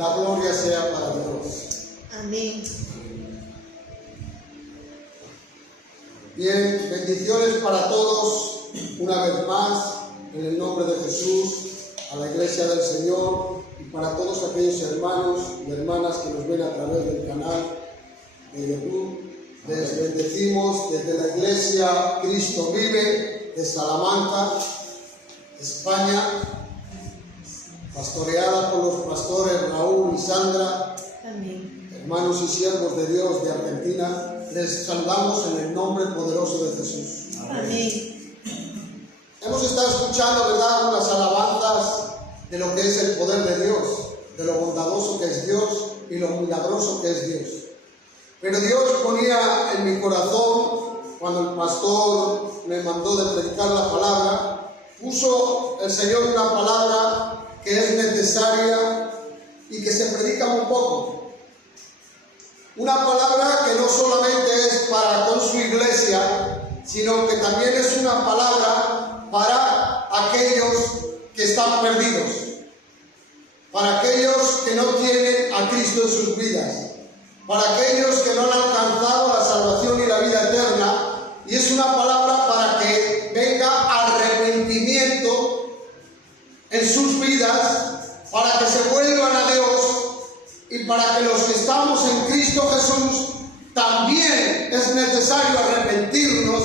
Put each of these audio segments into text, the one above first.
La gloria sea para Dios. Amén. Bien, bendiciones para todos, una vez más, en el nombre de Jesús, a la Iglesia del Señor y para todos aquellos hermanos y hermanas que nos ven a través del canal de YouTube. Les bendecimos desde la Iglesia Cristo Vive de Salamanca, España, pastoreada por los pastores Raúl y Sandra. Amén. Hermanos y siervos de Dios de Argentina, les saludamos en el nombre poderoso de Jesús. Amén. Hemos estado escuchando, ¿verdad?, unas alabanzas de lo que es el poder de Dios, de lo bondadoso que es Dios y lo milagroso que es Dios. Pero Dios ponía en mi corazón, cuando el pastor me mandó de predicar la palabra, puso el Señor una palabra que es necesaria y que se predica muy poco. Una palabra que no solamente es para con su iglesia, sino que también es una palabra para aquellos que están perdidos, para aquellos que no tienen a Cristo en sus vidas, para aquellos que no han alcanzado la salvación y la vida eterna, y es una palabra para que venga arrepentimiento en sus vidas, para que se vuelvan a Dios y para que los que estamos en Cristo Jesús también es necesario arrepentirnos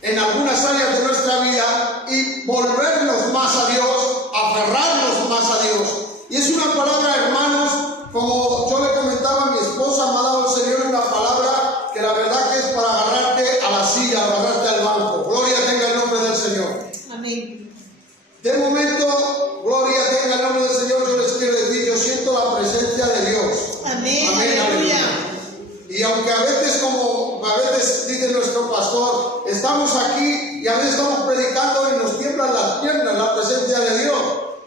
en algunas áreas de nuestra vida y volvernos más a Dios, aferrarnos más a Dios. Y es una palabra, hermanos, como yo le comentaba a mi esposa, me ha dado el Señor una palabra que la verdad que es para agarrarte a la silla, agarrarte al banco. Gloria tenga el nombre del Señor. Amén. De momento, gloria tenga el nombre del Señor, yo les quiero decir, yo siento la presencia de Dios. Amén. Amén, Aleluya. Y aunque a veces dice nuestro pastor, estamos aquí y a veces estamos predicando y nos tiemblan las piernas la presencia de Dios.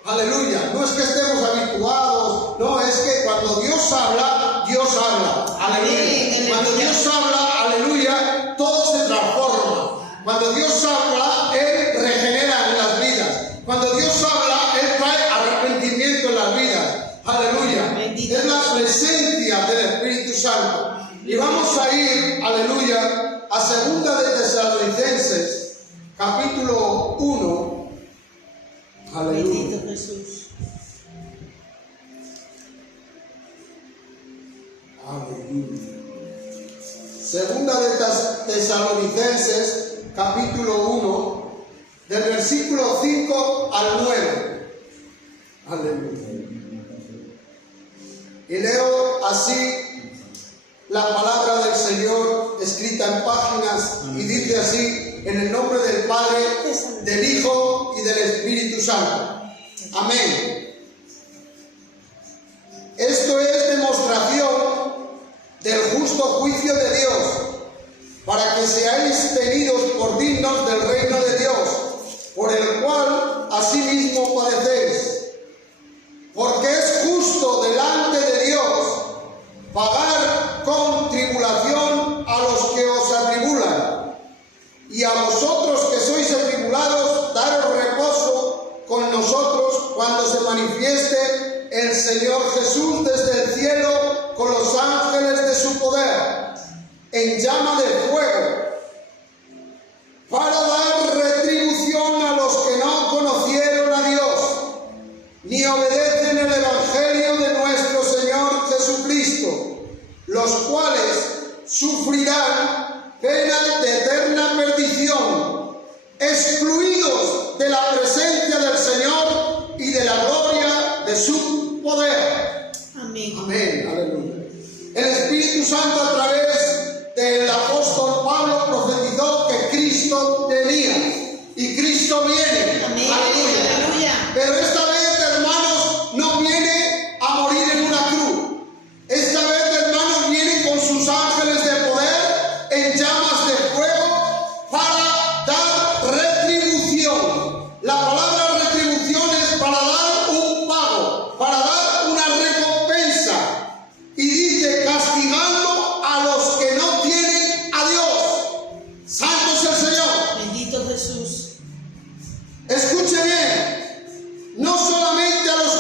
Aleluya. No es que estemos habituados, no, es que cuando Dios habla, Dios habla. Aleluya. Amén. Cuando Dios habla, aleluya, todo se transforma. Cuando Dios habla, Él regenera en las vidas. Cuando Dios habla, Él trae arrepentimiento en las vidas. Aleluya. Bendito. Es la presencia del Espíritu Santo. Y vamos a ir, aleluya, a 2 de Tesalonicenses, capítulo 1. Aleluya. Bendito Jesús. Aleluya. 2 de Tesalonicenses, capítulo 1, del versículo 5 al 9. Aleluya. Y leo así la palabra del Señor escrita en páginas y dice así, en el nombre del Padre, del Hijo y del Espíritu Santo. Amén. Esto es demostración del justo juicio de Dios, para que seáis tenidos por dignos del reino de Dios, por el cual asimismo padecéis. Porque es justo delante de Dios pagar con tribulación a los que os atribulan, y a vosotros que sois atribulados, daros reposo con nosotros cuando se manifieste el Señor Jesús desde el cielo con los ángeles de su poder, en llama de fuego, para dar retribución a los que no conocieron a Dios, ni obedecen el Evangelio de nuestro Señor Jesucristo, los cuales sufrirán pena de eterna perdición, excluidos de la presencia del Señor y de la gloria de su poder. Amén. Amén. Aleluya. El Espíritu Santo, a través del apóstol Pablo, profetizó que Cristo venía y Cristo viene. Amén. Aleluya. Aleluya. Pero esta vez, hermanos, no viene a morir en una cruz. Esta vez, hermanos, viene con sus ángeles de poder en llamas de fuego para dar retribución. La palabra retribución es para dar un pago, para dar una recompensa. Y dice, castigando a los que no tienen a Dios. Santo es el Señor. Bendito Jesús. Escuche bien, no solamente a los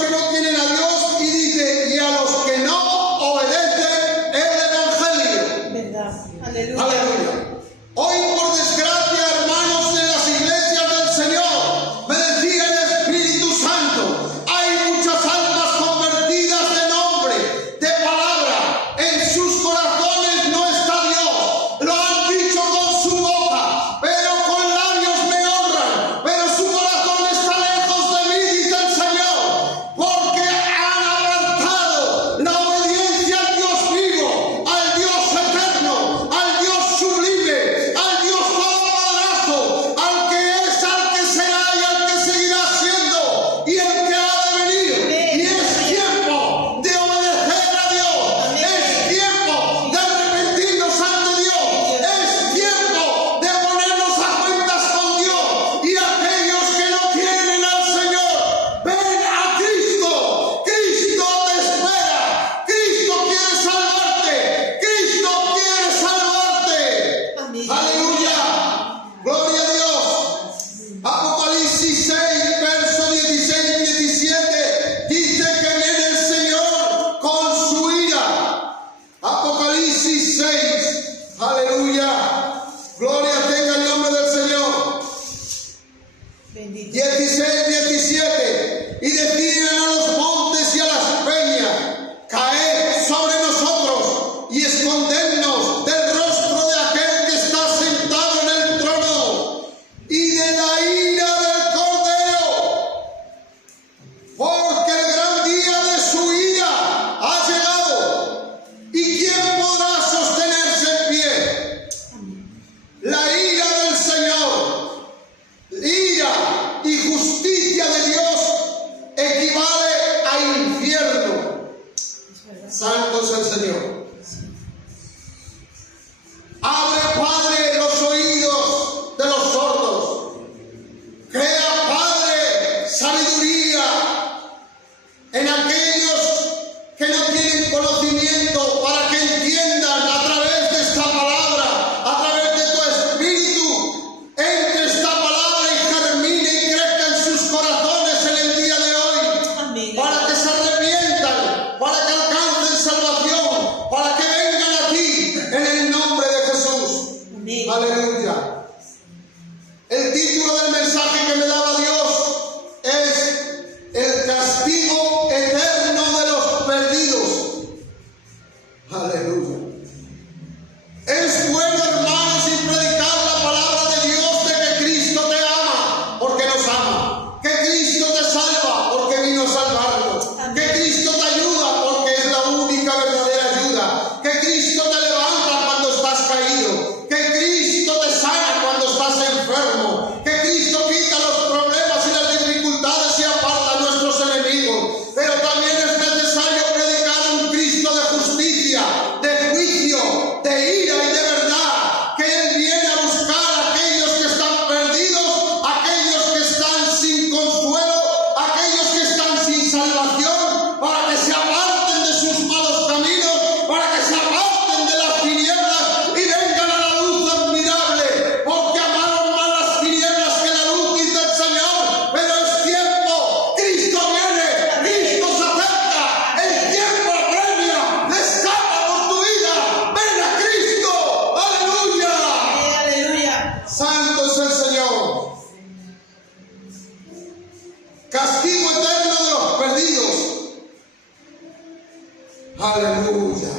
Aleluya.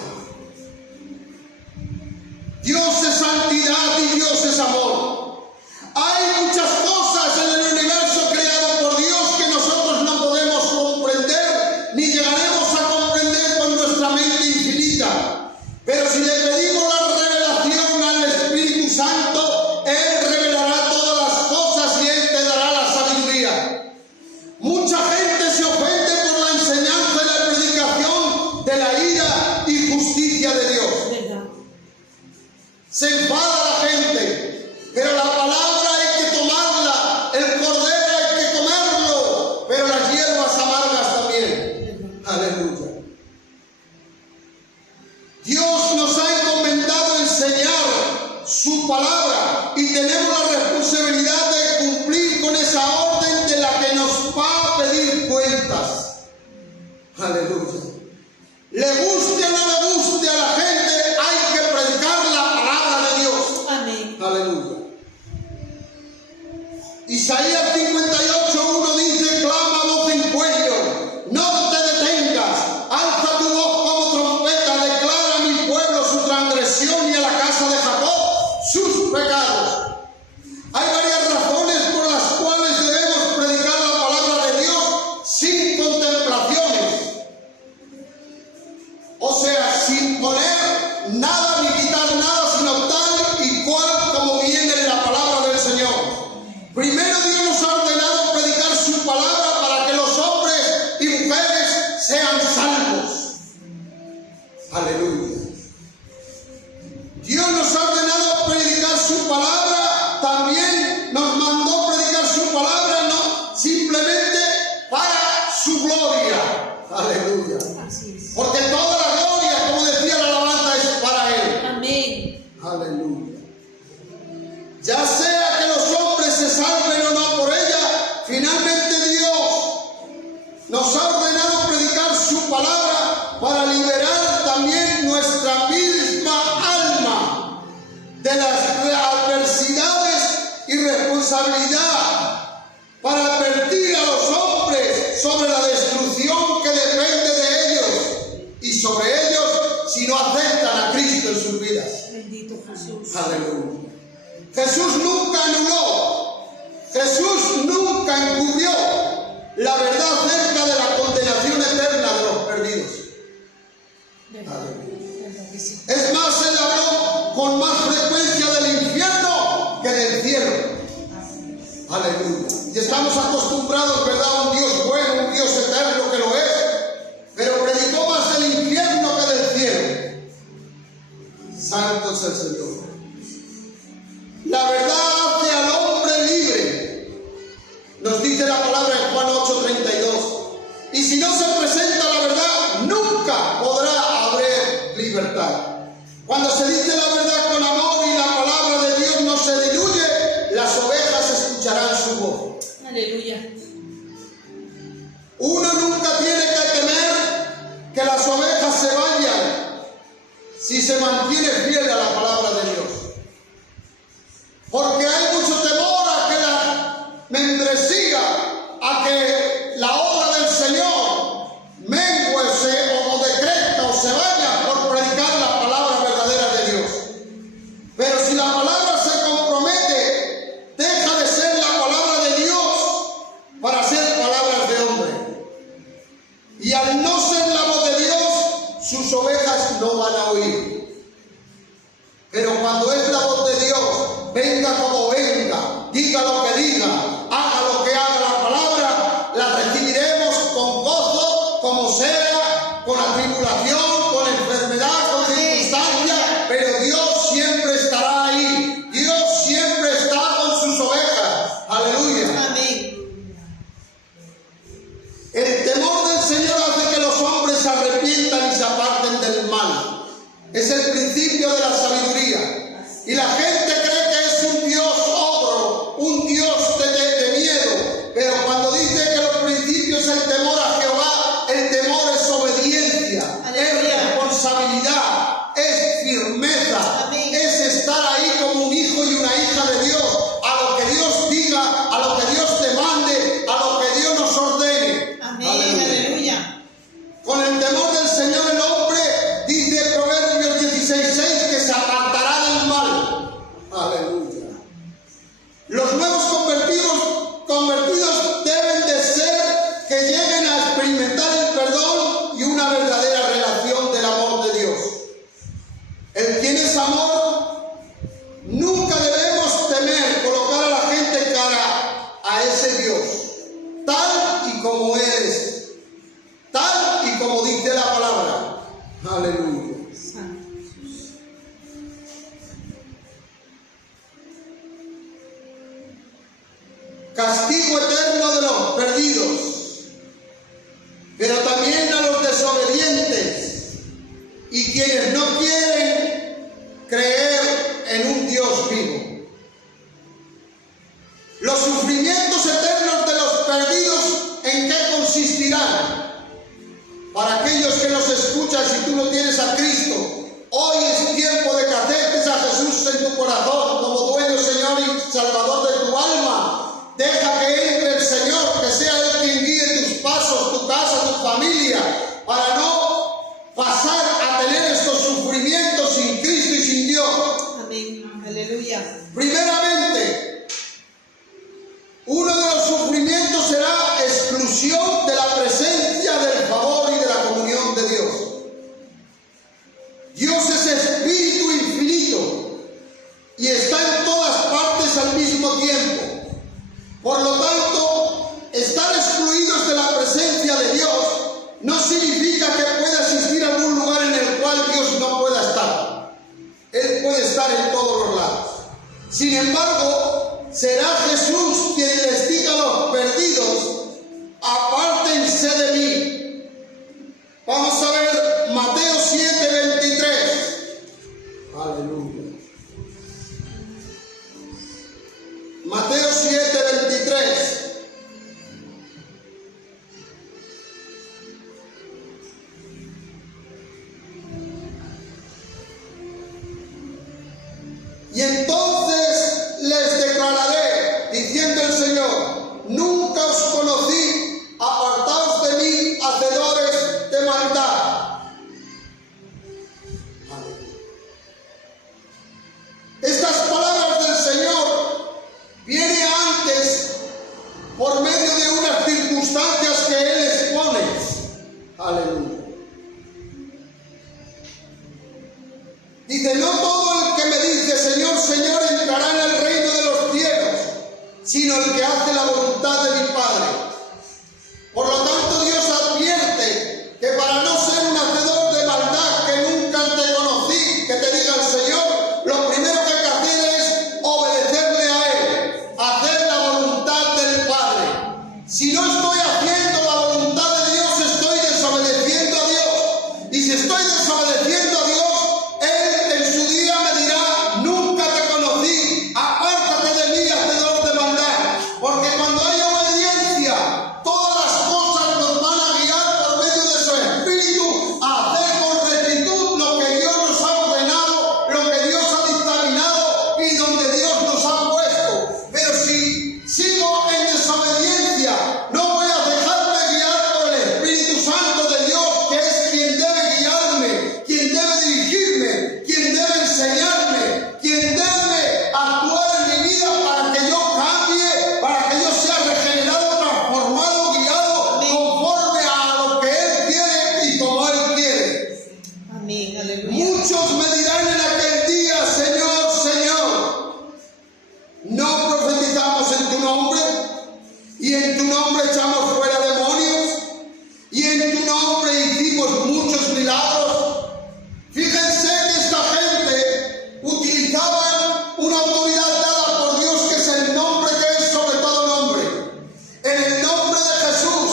Dios es santidad y Dios es amor. Hay muchas cosas en el universo creado por Dios que nosotros no podemos comprender ni llegaremos a comprender con nuestra mente infinita. Pero si le pedimos la revelación al Espíritu Santo, Él revelará todas las cosas y Él te dará la sabiduría. Mucha gente se ofende por la enseñanza y la predicación de la ira y justicia de Dios. ¿Verdad? Se enfada la gente, pero la palabra hay que tomarla, el cordero hay que comerlo, pero las hierbas amargas también. Aleluya. Dios nos ha encomendado enseñar su palabra y tenemos la responsabilidad de cumplir con esa orden de la que nos va a pedir cuentas. Aleluya. Le guste o no le guste a la gente, hay que predicar la palabra de Dios. Amén. Aleluya. Isaías 58:1 dice: clama a voz en cuello, no te detengas, alza tu voz como trompeta, declara a mi pueblo su transgresión y a la casa de Jacob sus pecados. Hay varias razones por las cuales debemos predicar la palabra de Dios sin contemplaciones. O sea, sin poner nada ni quitar nada, sino tal y cual como viene en la palabra del Señor. Primero, Dios nos ha ordenado predicar su palabra para que los hombres y mujeres sean salvos. Aleluya. Dios nos ha ordenado predicar su palabra, también nos mandó predicar su palabra, no simplemente para su gloria. Aleluya. Así es. Porque toda la gloria, como decía la alabanza, es para Él. Amén. Aleluya. Ya sea que los hombres se salven o no por ella, finalmente Dios nos ha ordenado predicar su palabra para liberar también nuestra misma alma de las adversidades y responsabilidad, para advertir a los hombres sobre la destrucción que depende de ellos y sobre ellos si no aceptan a Cristo en sus vidas. Bendito Jesús. Aleluya. Jesús nunca anuló, Jesús nunca encubrió la verdad acerca de la condenación eterna de los perdidos. ¿Verdad? ¿Verdad que sí? Es más, Él habló con más frecuencia del infierno que del cielo. Aleluya. Y estamos acostumbrados, ¿verdad?, a un Dios bueno, un Dios eterno que lo es, pero predicó más del infierno que del cielo. Santo es el Señor. La verdad hace al hombre libre, nos dice la palabra en Juan 8:32. Y si no se presenta la verdad, nunca podrá haber libertad. Cuando se dice la verdad con amor y la palabra de Dios no se diluye, las ovejas escucharán su voz. Aleluya. Uno nunca tiene que temer que las ovejas se vayan si se mantiene fiel a la palabra de Dios. Porque hay mucho temor a que la membresía, a que la obra del Señor mengue o decrezca o se vaya por predicar la palabra verdadera de Dios. Pero si la palabra se compromete, deja de ser la palabra de Dios para ser palabras de hombre. Y al no ser la voz de Dios, sus ovejas no van a oír. Pero cuando es la voz de Dios, venga como venga, diga lo que diga, haga lo que haga la palabra, la recibiremos con gozo, como sea, con atribulación, con enfermedad, con circunstancia, pero Dios siempre estará ahí. Dios siempre está con sus ovejas. Aleluya. Amén. El temor del Señor hace que los hombres se arrepientan y se aparten del mal. Es el principio de la sabiduría. Y la gente cree que es un Dios ogro, un Dios de miedo. Pero cuando dice que los principios es el temor a Jehová, el temor es obediencia, Aleluya. es responsabilidad, es firmeza, Amén. es estar ahí como un hijo y una hija de Dios, a lo que Dios diga, a lo que Dios te mande, a lo que Dios nos ordene. Amén. Aleluya. Aleluya. Con el temor del Señor el hombre como dice la palabra. Aleluya. Santo Jesús. Castigo eterno de los perdidos, pero también a los desobedientes y quienes no quieren creer en un Dios vivo. Los sufrimientos eternos de los perdidos, ¿en qué consistirán? Para aquellos que nos escuchan, si tú no tienes a Cristo, hoy es tiempo de que aceptes a Jesús en tu corazón como dueño, Señor y Salvador de tu alma. Deja que entre el Señor, que sea Él quien guíe tus pasos, tu casa, tu familia, para no pasar a tener estos sufrimientos sin Cristo y sin Dios. Amén. Aleluya. Primeramente, uno de los sufrimientos será exclusión de la presencia, del favor y de la comunión de Dios. Dios es espíritu infinito y está en todas partes al mismo tiempo. Por lo tanto, estar excluidos de la presencia de Dios no significa que pueda existir algún lugar en el cual Dios no pueda estar. Él puede estar en todos los lados. Sin embargo, será Jesús quien les diga a los perdidos: apártense de mí. Vamos a ver Mateo 7:23. Aleluya. Mateo 7:23. Y entonces les declararé, diciendo el Señor: nunca os conocí, apartaos de mí, hacedores de maldad. Estas palabras del Señor vienen antes por medio de unas circunstancias que Él expone. Aleluya. Dice: no todo el que me dice Señor, Señor entrará en el reino de los cielos, sino el que hace la voluntad de mi Padre. Por lo tanto, Dios advierte que para no ser un hacedor de maldad, que nunca te conocí, que te diga el Señor, lo primero que hay que hacer es obedecerle a Él, hacer la voluntad del Padre. Si no estoy haciendo la voluntad de Dios, estoy desobedeciendo a Dios. Y si estoy desobedeciendo a Dios, Él en su día me dirá: nunca te conocí, apártate de mí, hacedor de maldad. Porque cuando hay obediencia, todas las cosas nos van a guiar por medio de su Espíritu a hacer con rectitud lo que Dios nos ha ordenado, lo que Dios ha dictaminado y donde Dios nos ha puesto. Pero si sigo en desobediencia, no voy a dejarme guiar por el Espíritu Santo de Dios, que es quien debe guiarme, quien debe dirigirme, quien debe enseñarme, quien debe actuar en mi vida para que yo cambie, para que yo sea regenerado, transformado, guiado conforme a lo que Él quiere y como Él quiere. Amén. Aleluya. Muchos me dirán en aquel día: Señor, Señor, ¿no profetizamos en tu nombre? Y en tu nombre echamos fuera demonios, y en tu nombre hicimos muchos milagros. Fíjense que esta gente utilizaban una autoridad dada por Dios, que es el nombre que es sobre todo nombre. En el nombre de Jesús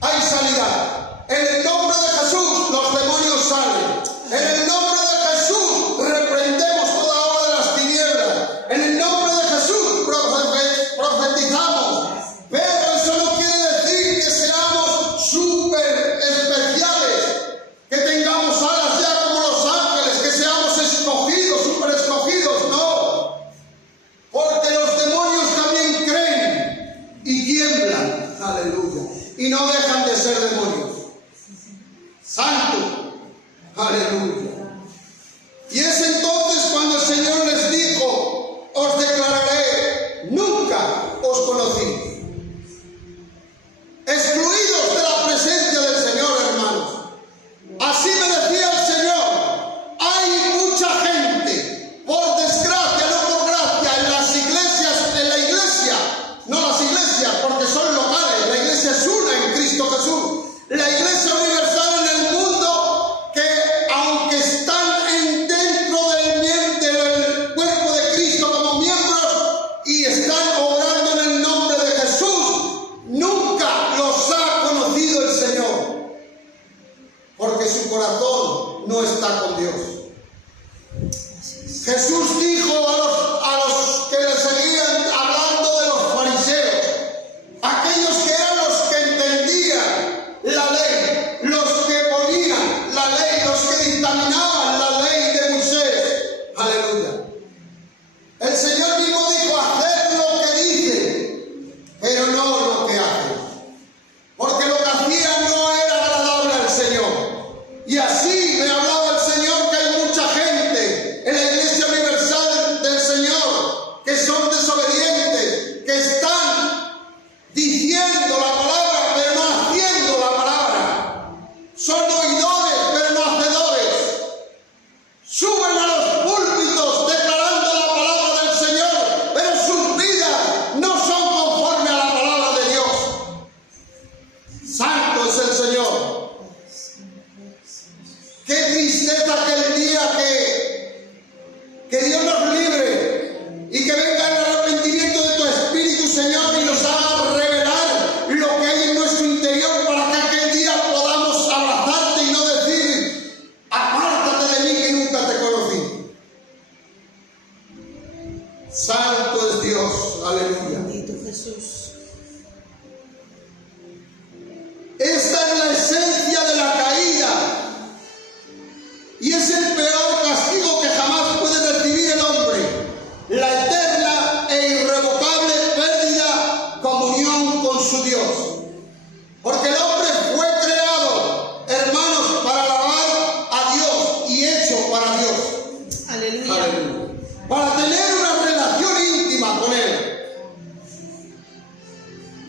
hay sanidad. En el nombre de Jesús los demonios salen. En el nombre de Jesús reprendemos toda obra de las tinieblas. En el nombre de Jesús profetizamos. Pero eso no quiere decir que seamos súper especiales, que tengamos alas ya como los ángeles, que seamos escogidos, súper escogidos. No. Porque los demonios también creen y tiemblan. Aleluya. Y no dejan de ser demonios. Santo. Aleluya. Y es entonces cuando el Señor les dijo: os declararé, nunca os conocí. Excluidos de la presencia del Señor, hermanos. Así me decía el Señor: hay mucha gente, por desgracia, no por gracia, en las iglesias, en la iglesia, no las iglesias, porque son locales, la iglesia es una en Cristo Jesús. La iglesia Jesús dijo a los que le seguían, hablando de los fariseos, aquellos que eran los que entendían la ley, los que ponían la ley, los que dictaminaban la ley de Moisés. Aleluya. El Señor mismo dijo: haced lo que dicen, pero no lo que hacen. Porque lo que hacían no era agradable al Señor. Y así me hablaba el Señor, que hay mucha gente en la Iglesia Universal del Señor que son desobedientes, que están diciendo la palabra pero no haciendo la palabra. Son oidores pero no hacedores. Suben a los púlpitos declarando la palabra del Señor, pero sus vidas no son conforme a la palabra de Dios. Santo es el Señor. Qué tristeza aquel día que Dios nos libre y que venga el arrepentimiento de tu Espíritu, Señor, y nos haga revelar lo que hay en nuestro interior, para que aquel día podamos abrazarte y no decir: apártate de mí que nunca te conocí. Santo es Dios, aleluya. Bendito Jesús. Esta es la esencia de la caída. Y es el peor castigo que jamás puede recibir el hombre: la eterna e irrevocable pérdida comunión con su Dios. Porque el hombre fue creado, hermanos, para alabar a Dios y hecho para Dios. Aleluya. Aleluya. Para tener una relación íntima con Él.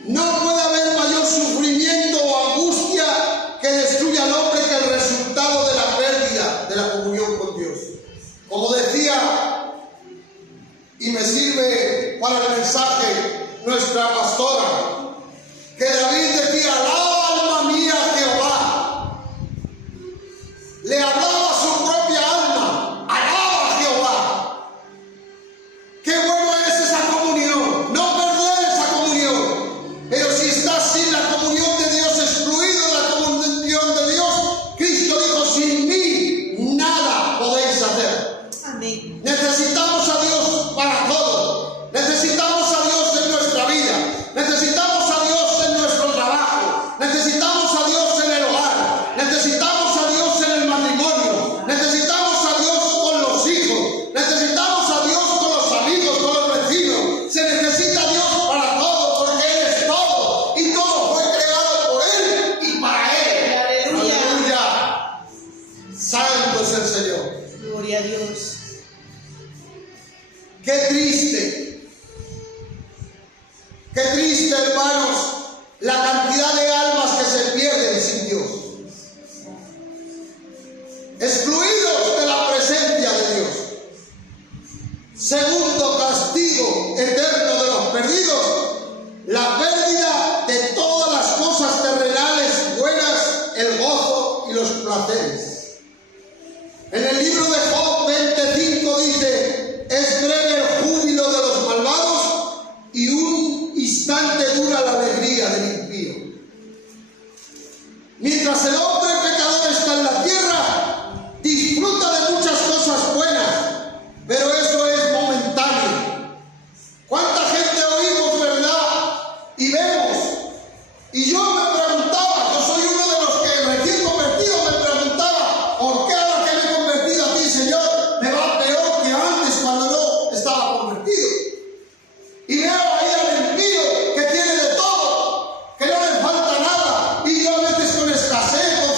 No puede haber mayor sufrimiento o angustia que destruya al hombre que el resultado de la pérdida de la comunión con Dios. Como decía, y me sirve para el mensaje nuestra pastora, que David decía: alaba alma mía a Jehová. Le hablaba a su propia alma: alaba a Jehová. Qué bueno es esa comunión, no perder esa comunión. Pero si estás sin la comunión de Dios, excluido de la comunión de Dios, Cristo dijo: sin mí nada podéis hacer. Amén. Necesitamos a Dios para todo. Necesitamos a Dios en nuestra vida. Necesitamos a Dios en nuestro trabajo. Necesitamos a Dios en el hogar. Necesitamos a Dios en el matrimonio. Necesitamos a Dios con los hijos. Necesitamos a Dios con los amigos, con los vecinos. Se necesita a Dios para todo, porque Él es todo. Y todo fue creado por Él y para Él. Aleluya. Aleluya. Santo es el Señor. Gloria a Dios. Qué triste, hermanos, la cantidad de almas que se pierden sin Dios, excluidos de la presencia de Dios. Segundo castigo eterno de los perdidos: la pérdida de todas las cosas terrenales buenas, el gozo y los placeres. En el libro de Job 25 dice: es breve el júbilo de los malvados y un instante dura la alegría del impío. Mientras el hombre pecador está en la tierra, disfruta de muchas cosas buenas, pero eso es momentáneo. ¿Cuánta gente oímos, verdad? Y vemos. Y yo me preguntaba, yo soy uno de los que recién convertido me preguntaba: ¿por qué ahora que me he convertido a ti, Señor, me va peor que antes cuando no estaba convertido? Y veo ahí al impío que tiene de todo, que no le falta nada, y yo a veces con escasez, con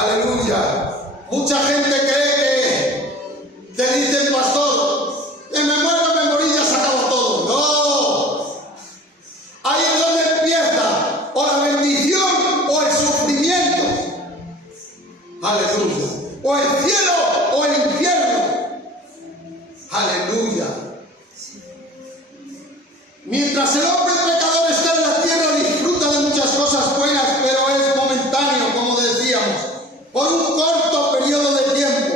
Aleluya. Mucha gente cree que te dicen, pastor, que me muero, me morí, ya se acabó todo. No. Ahí es donde empieza o la bendición o el sufrimiento. Aleluya. O el cielo o el infierno. Aleluya. Mientras el hombre pecador está en la tierra, disfruta de muchas cosas buenas, pero es momentáneo, como decíamos, por un corto periodo de tiempo.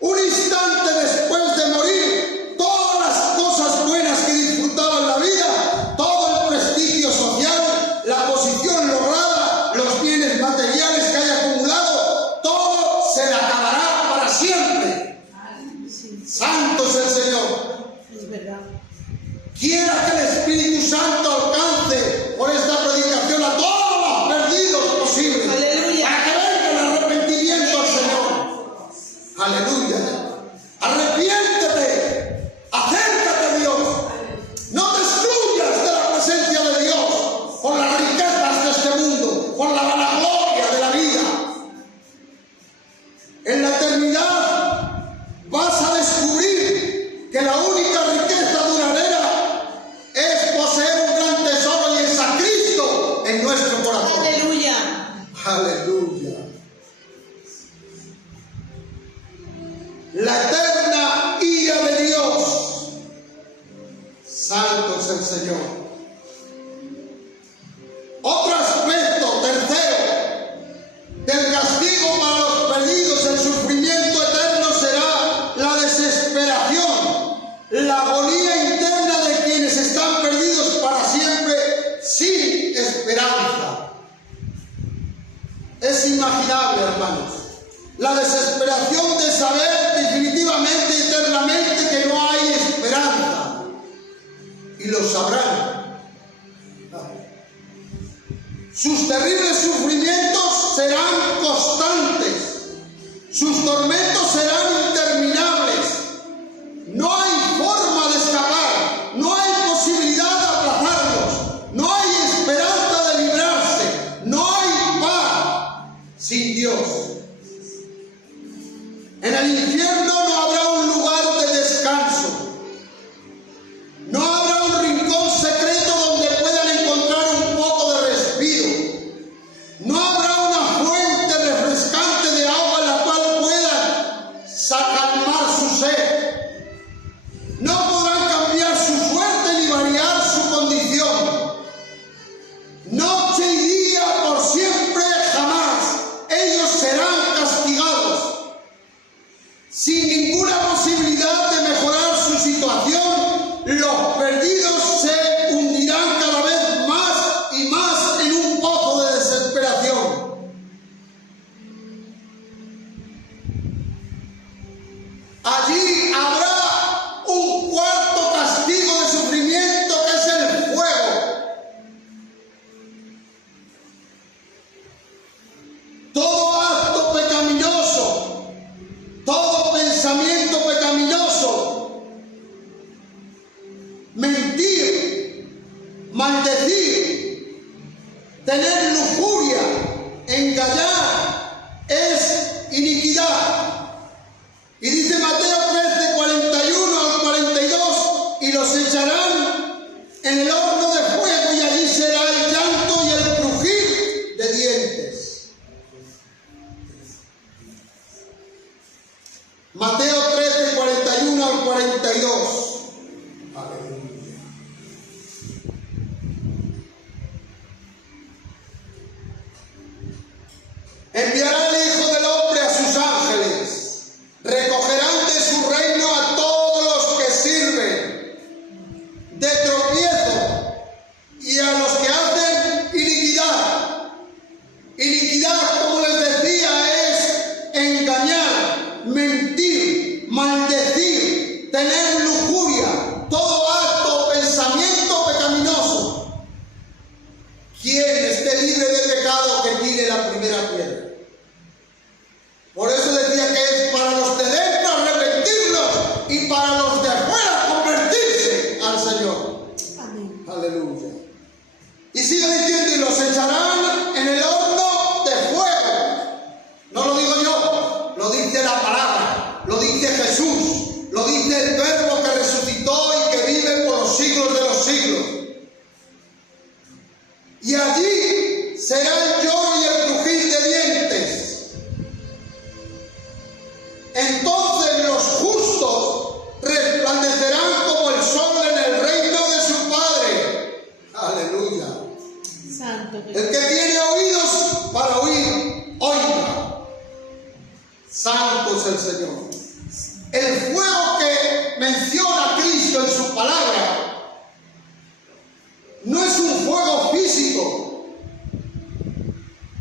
Un instante después de morir, todas las cosas buenas que disfrutaba en la vida, todo el prestigio social, la posición lograda, los bienes materiales que haya acumulado, todo se le acabará para siempre. Santo es el Señor. Es verdad. Quiera que el Espíritu Santo alcance por esta predicación a todos los perdidos posibles. Aleluya. Para que venga el arrepentimiento al Señor. Aleluya. Arrepiéntete. Acércate a Dios. No te excluyas de la presencia de Dios por las riquezas de este mundo, por la vanagloria de la vida. En la eternidad vas a descubrir que la única riqueza duradera es poseer un gran tesoro y es a Cristo en nuestro corazón. Aleluya. Aleluya. La eterna ira de Dios. Santo es el Señor. Otro aspecto, tercero, del castigo para los perdidos, el sufrimiento eterno será la desesperación, la agonía interna de quienes están perdidos para siempre sin esperanza. Es inimaginable, hermanos, la desesperación de saber definitivamente y eternamente que no hay esperanza. Y lo sabrán. Sus terribles sufrimientos serán constantes. Sus tormentos serán interminables. No hay forma de escapar. No hay posibilidad de aplazarlos. No hay esperanza de librarse. No hay paz sin Dios. En el infierno no habrá un lugar de descanso. No habrá un rincón secreto donde puedan encontrar un poco de respiro. No habrá una fuente refrescante de agua en la cual puedan calmar su sed. No podrán cambiar su suerte ni variar su condición. Noche y día por siempre jamás. Ellos serán castigados. Sin ninguna posibilidad de mejorar su situación, los perdidos se hundirán cada vez más y más en un pozo de desesperación. Allí habrá un cuarto castigo de sufrimiento que es el fuego. Todo acto pecaminoso, todo pensamiento pecaminoso, mentir, maldecir, tener lujuria, engañar, es iniquidad. Y dice Mateo 13, 41 al 42, y los echarán en el horno de fuego y allí será el llanto y el crujir de dientes. Mateo 13, 41 al 42. Aleluya. Enviará el Hijo del Hombre a sus ángeles. Recogerán de su reino a todos los que sirven de tropiezo y a los que hacen iniquidad. Iniquidad, como les decía, es engañar, mentir, maldecir, tener lujuria, todo acto o pensamiento pecaminoso. Quien esté libre de pecado, que tire la primera piedra. Por eso decía que es para los de dentro arrepentirlos y para los de afuera convertirse al Señor. Amén. Aleluya. Y sigue diciendo, y los echarán en el horno de fuego. la palabra, lo dice Jesús, lo dice el Verbo que resucitó y que vive por los siglos de los siglos. Y allí será el lloro y el crujir de dientes. Entonces los justos resplandecerán como el sol en el reino de su Padre. Aleluya. Santo Jesús. El que tiene oídos para oír, oiga. Santo es el Señor. El fuego que menciona Cristo en su palabra no es un fuego físico.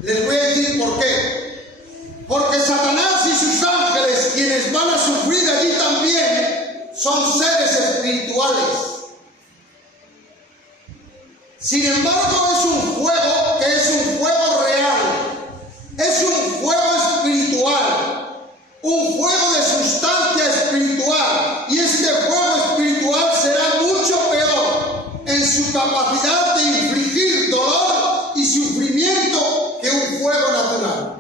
Les voy a decir por qué. Porque Satanás y sus ángeles, quienes van a sufrir allí también, son seres espirituales. Sin embargo, es un fuego que es un fuego real. Es un fuego espiritual. Un fuego de sustancia espiritual. Y este fuego espiritual será mucho peor en su capacidad de infligir dolor y sufrimiento que un fuego natural.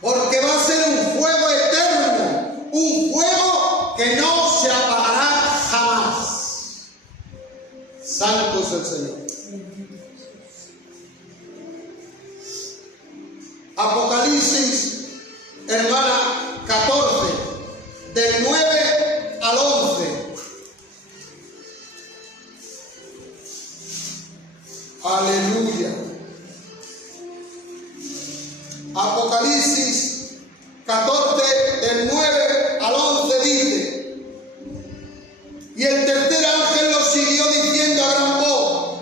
Porque va a ser un fuego eterno, un fuego que no se apagará jamás. Santo es el Señor. Apocalipsis, hermana, 14, del 9 al 11. Aleluya. Apocalipsis 14, del 9 al 11 dice: y el tercer ángel lo siguió diciendo a gran voz: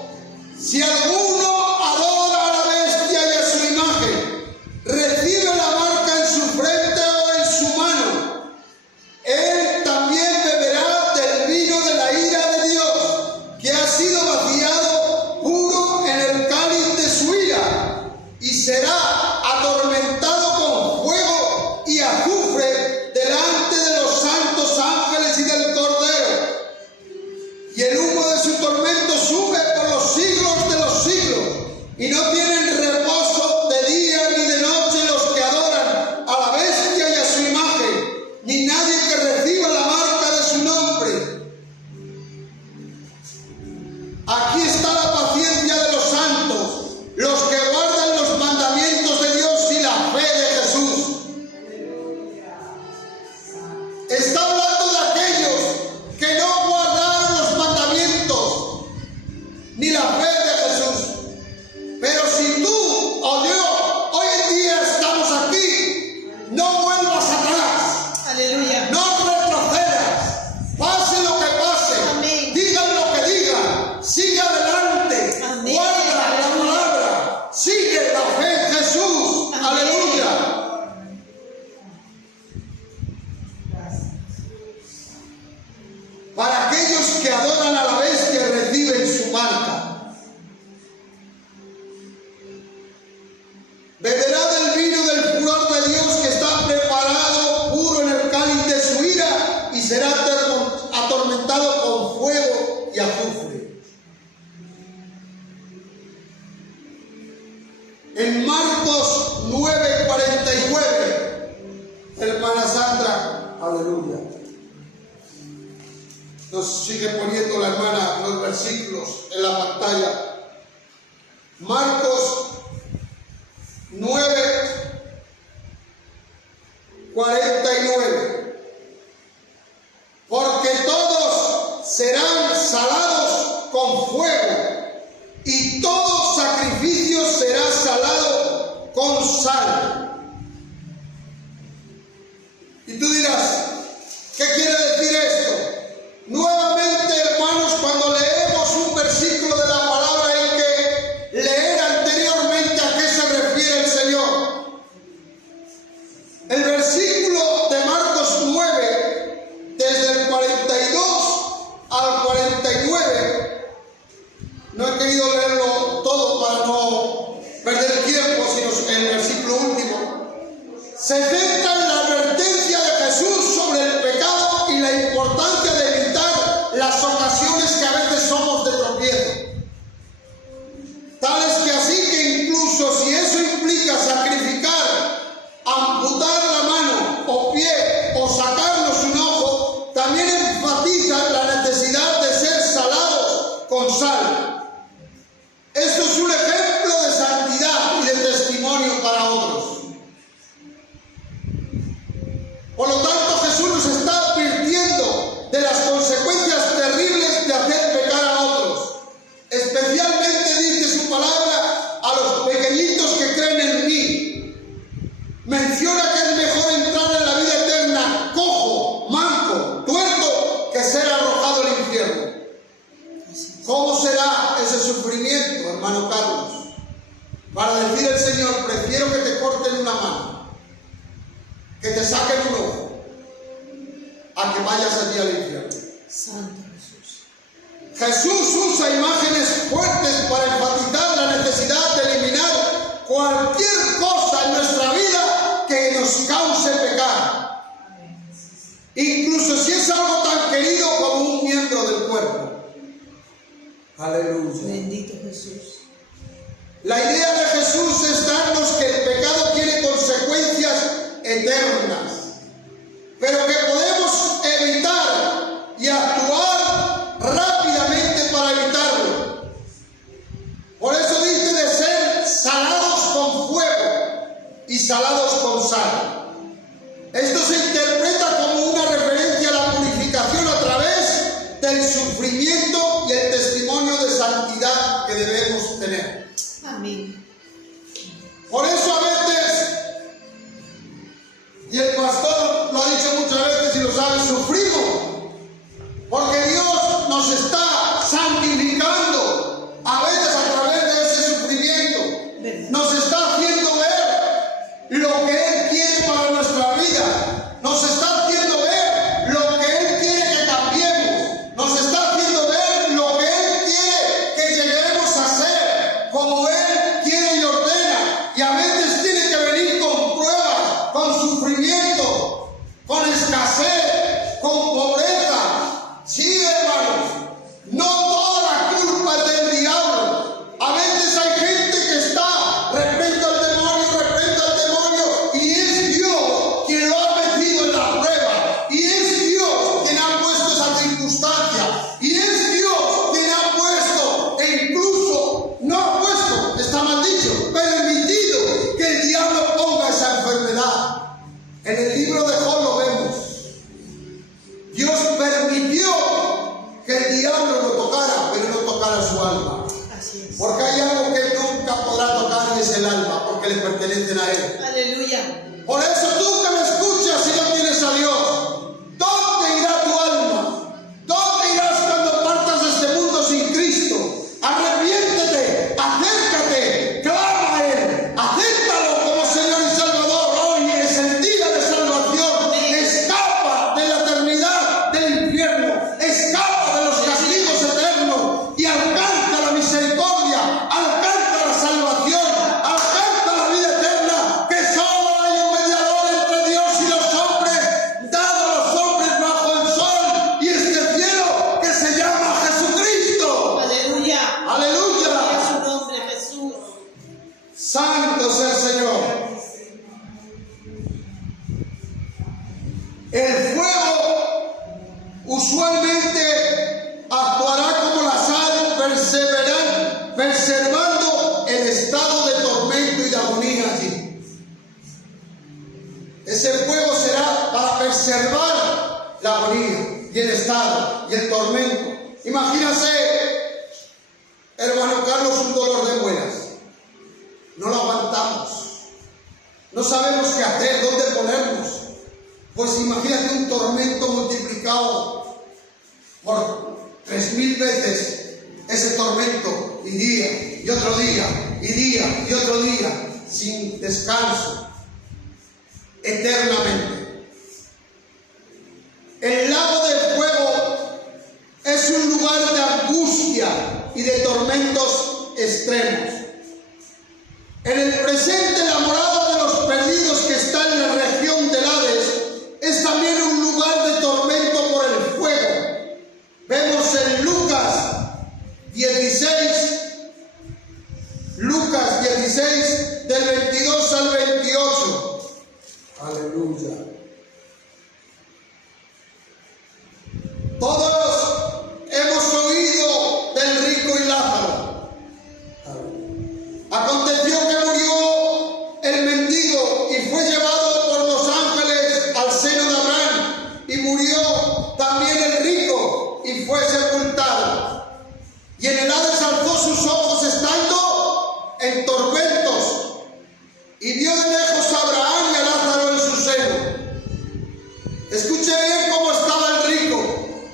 si alguno adora a la bestia y a su imagen, recibe la marca en su frente o en su mano, él también beberá del vino de la ira de Dios, que ha sido vaciado puro en el cáliz de su ira, y será atormentado con fuego y azufre delante de los santos ángeles y del Cordero. Y el humo de su tormento sube por los siglos de los siglos, y no tienen reposo de día ni de noche los que adoran a la bestia y a su imagen, ni nadie que reciba la marca de su nombre. Aquí está la paciencia de los santos, los que guardan los mandamientos de Dios y la fe de Jesús. Está hablando de aquellos que no guardaron los mandamientos ni la fe de Jesús. Pero si tú o yo hoy en día estamos aquí, no vuelvas atrás. Aleluya. No retrocedas, pase lo que pase, Amén. digan lo que digan, sigue adelante, Amén. guarda la Aleluya. palabra, sigue la fe en Jesús. Amén. Aleluya. Para aquellos que adoran a la bestia reciben su marca. Beberá del vino del furor de Dios que está preparado puro en el cáliz de su ira, y será atormentado con fuego y azufre. En Marcos 9:49, hermana Sandra, aleluya, nos sigue poniendo la hermana los versículos en la pantalla. Marcos 9:49. Porque todos serán salados con fuego, y todo sacrificio será salado con sal. Y tú dirás, ¿qué quiere decir esto? Nuevamente, hermanos, cuando leemos un versículo de la palabra hay que leer anteriormente a qué se refiere el Señor. El versículo de Marcos 9, desde el 42 al 49, no he querido leerlo todo para no perder tiempo, sino el versículo último, se centra en la advertencia de Jesús sobre el pecado y la importancia de evitar las ocasiones que a veces somos de tropiezo. Tales que así que incluso si eso implica sacrificar con sal. Esto es un ejemplo de santidad y de testimonio para otros. Por lo tanto, Jesús nos está advirtiendo de las consecuencias terribles de hacer pecar a otros. Especialmente dice su palabra a los pequeñitos que creen en mí. Menciona que es mejor entrar en la vida eterna cojo, manco, tuerto, que ser arrojado al infierno. ¿Cómo será ese sufrimiento, hermano Carlos? Para decir el Señor, prefiero que te corten una mano, que te saquen un ojo, a que vayas allí al infierno. Santo Jesús. Jesús usa imágenes fuertes para enfatizar la necesidad de eliminar cualquier cosa en nuestra vida que nos cause pecar. Incluso si es algo tan querido como un miembro del cuerpo. Aleluya. Bendito Jesús. La idea de Jesús es darnos que el pecado tiene consecuencias eternas, pero que podemos evitar y actuar rápidamente para evitarlo. Por eso dice de ser salados con fuego y salados con sal. Esto se interpreta como una referencia a la purificación a través del sufrimiento y el testimonio de santidad que debemos tener. Amén. Por eso a veces, y el pastor lo ha dicho muchas veces y lo sabe, sufrimos, porque Dios nos está santificando, a veces a través de ese sufrimiento, nos está haciendo ver lo que Él quiere para nuestra vida, nos está haciendo ver lo que Él quiere que cambiemos, nos está haciendo ver lo que Él quiere que lleguemos a ser, como Él quiere y ordena, y a veces tiene que venir con pruebas, con sufrimiento, con escasez, con pobreza. Sí, hermanos, no toda la culpa es del diablo. A veces hay gente que está, reprenda al demonio, y es Dios quien lo ha metido en la prueba, y es Dios quien ha puesto esa circunstancia, y es Dios quien ha puesto, e incluso no ha puesto, está mal dicho, permitido que el diablo ponga esa enfermedad. En el libro de Job lo vemos. Dios permitió que el diablo lo tocara, pero no tocara su alma. Así es. Porque hay algo que él nunca podrá tocar y es el alma, porque le pertenecen a él. Aleluya. Por eso tú que me escuchas y no tienes a Dios, ¿dónde irá tu alma? ¿Dónde irás cuando partas de este mundo sin Cristo? Arrepiéntete, acércate, clama a Él, acéptalo como Señor y Salvador. Hoy es el día de salvación. Escapa de la eternidad del infierno, escapa de los castigos eternos y alcanza la misericordia, alcanza la salvación, alcanza la vida eterna, que solo hay un mediador entre Dios y los hombres, dado a los hombres bajo el sol y este cielo que se llama Jesucristo. Aleluya. Aleluya. Gloria a su nombre, Jesús. Santo sea el Señor. El fuego usualmente actuará como la sal, preservando el estado de tormento y de agonía allí. Ese fuego será para preservar la agonía y el estado y el tormento. Imagínase, hermano Carlos, un dolor de muelas. No lo aguantamos. No sabemos qué hacer, dónde ponernos. Pues imagínate un tormento multiplicado por 3000 veces ese tormento, y día y otro día, y día y otro día, sin descanso, eternamente. El lago del fuego es un lugar de angustia y de tormentos extremos. En el presente, la morada de los perdidos que está en la región del Hades es también un lugar de tormento por el fuego. Vemos en Lucas 16, del 22 al 28. Aleluya. Todos hemos oído del rico en tormentos, y vio de lejos a Abraham y a Lázaro en su seno. Escuche bien cómo estaba el rico.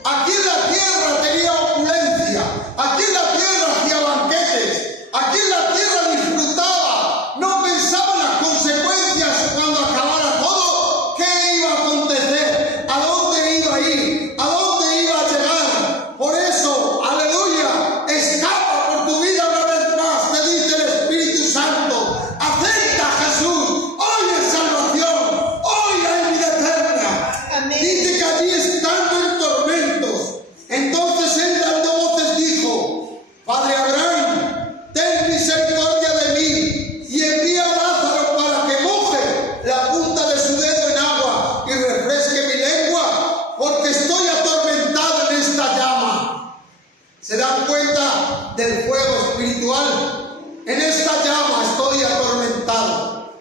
Aquí en la tierra tenía opulencia, aquí en la tierra hacía banquetes, aquí en la tierra disfrutaba, no pensaba en las consecuencias cuando acabara todo. ¿Qué iba a acontecer? ¿A dónde iba a ir? ¿A dónde iba a llegar? Por eso, aleluya, escapa por tu vida una vez más, te dice el Espíritu Santo. Acepta a Jesús, hoy es salvación, hoy hay vida eterna. Amén. Dice que allí estando en tormentos, entonces él dando voces dijo: Padre Abraham, ten misericordia de mí y envía a Lázaro para que moje la punta de su dedo en agua y refresque mi lengua, porque estoy atormentado en esta llama. ¿Se dan cuenta del fuego espiritual? En esta llama estoy atormentado.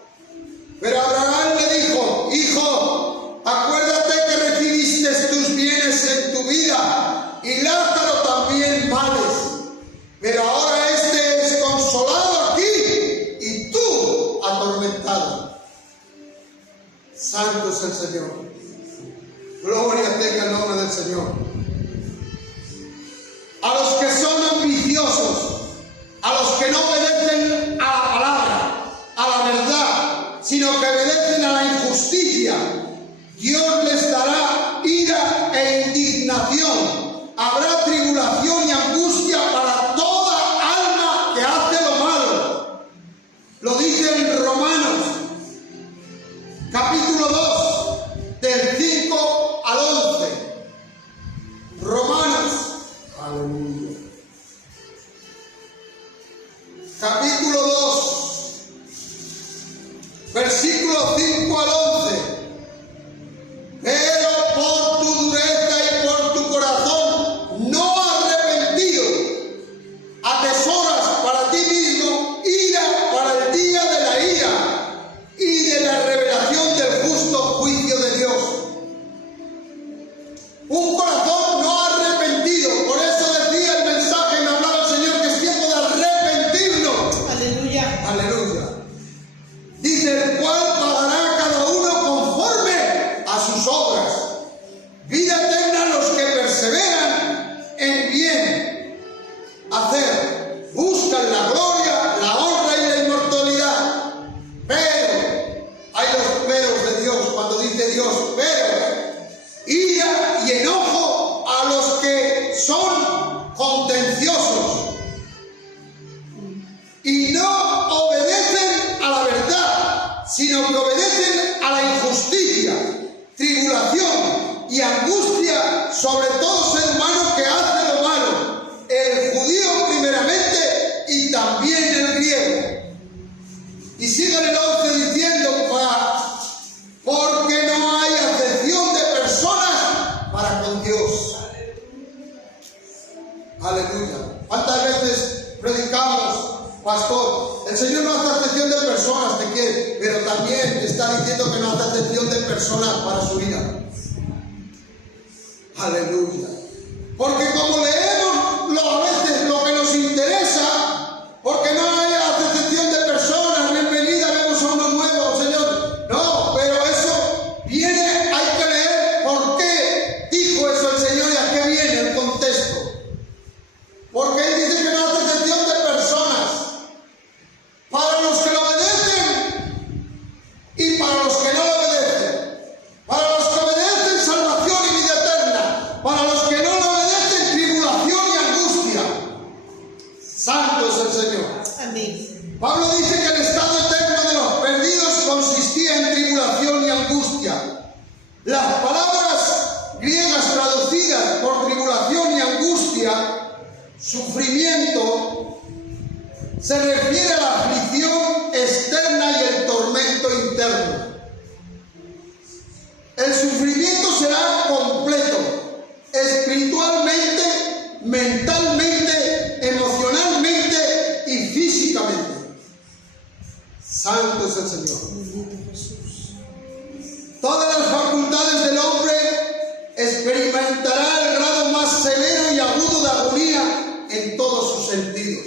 Pero Abraham le dijo: Hijo, acuérdate que recibiste tus bienes en tu vida y Lázaro también males. Pero ahora este es consolado aquí y tú atormentado. Santo es el Señor. Gloria tenga el nombre del Señor. A los que son ambiciosos, a los que no obedecen a la palabra, a la verdad, sino que obedecen a la injusticia, Dios les dará ira e indignación. Habrá tribulación y angustia para toda alma que hace lo malo. Lo dice en Romanos, capítulo 2, del 5 al 11. Romanos, aleluya. Capítulo 2, versículo 5 al 11. Pero por tu dureza y por tu corazón no arrepentido, atesoras para ti mismo ira para el día de la ira y de la revelación del justo juicio de Dios. Un corazón no arrepentido. Por eso decía el mensaje, me hablaba el Señor, que es tiempo de arrepentirnos. Aleluya. Aleluya. Dice: el cual pagará cada uno conforme a sus obras. Vida eterna a los que perseveran en bien hacer. Buscan la gloria, la honra y la inmortalidad. Pero, hay los peros de Dios, cuando dice Dios, pero, ira y enojo a los que son contenciosos y no obedecen a la verdad, sino que obedecen a la injusticia, tribulación y angustia sobre todo ser humano que hace lo malo, el judío primeramente y también el griego. Y sigue en el 11 diciendo: porque no hay acepción de personas para con Dios. Aleluya. ¿Cuántas veces predicamos, pastor? El Señor no hace acepción de personas, te quiere, pero también está diciendo que no hace acepción de personas para su vida. Aleluya. Porque como leemos a veces lo que nos interesa, porque no hay acepción de personas, bienvenida, vemos a uno nuevo, Señor. No, pero eso viene, hay que leer por qué dijo eso el Señor y a qué viene el contexto. Porque Él dice que no hace acepción de personas. Para los que lo obedecen y para los que no lo obedecen. Para los que obedecen, salvación y vida eterna. Para los que no lo obedecen, tribulación y angustia. Santo es el Señor. Amén. Pablo dice que el estado eterno de los perdidos consistía en tribulación y angustia. Las palabras griegas traducidas por tribulación y angustia, sufrimiento, se refiere a la aflicción externa y el tormento interno. El sufrimiento será completo, espiritualmente, mentalmente, emocionalmente y físicamente. Santo es el Señor. Todas las facultades del hombre experimentará el grado más severo y agudo de agonía en todos sus sentidos.